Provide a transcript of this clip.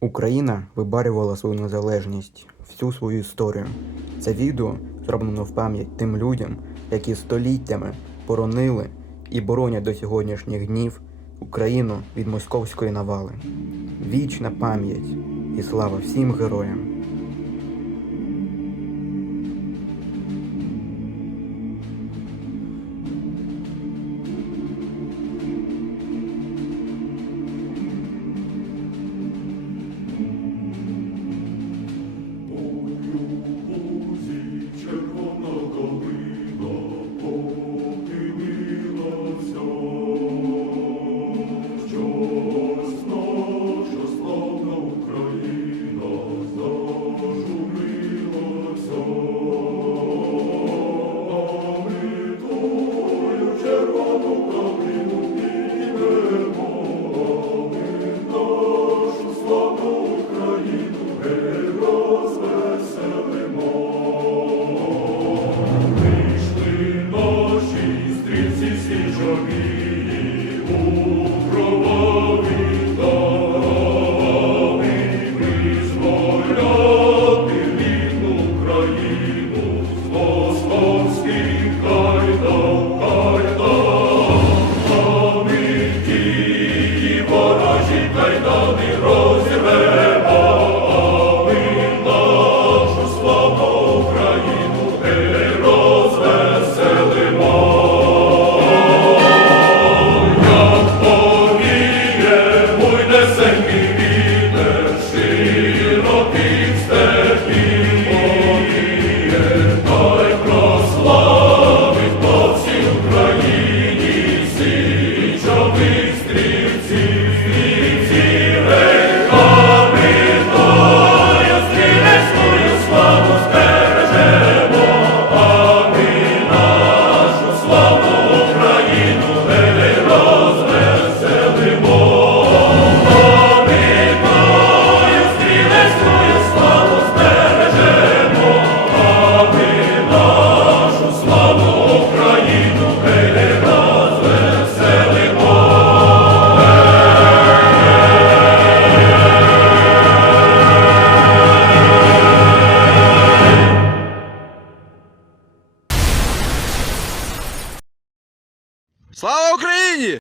Україна вибарювала свою незалежність, всю свою історію. Це відео зроблено в пам'ять тим людям, які століттями боронили і боронять до сьогоднішніх днів Україну від московської навали. Вічна пам'ять і слава всім героям! Слава Україні!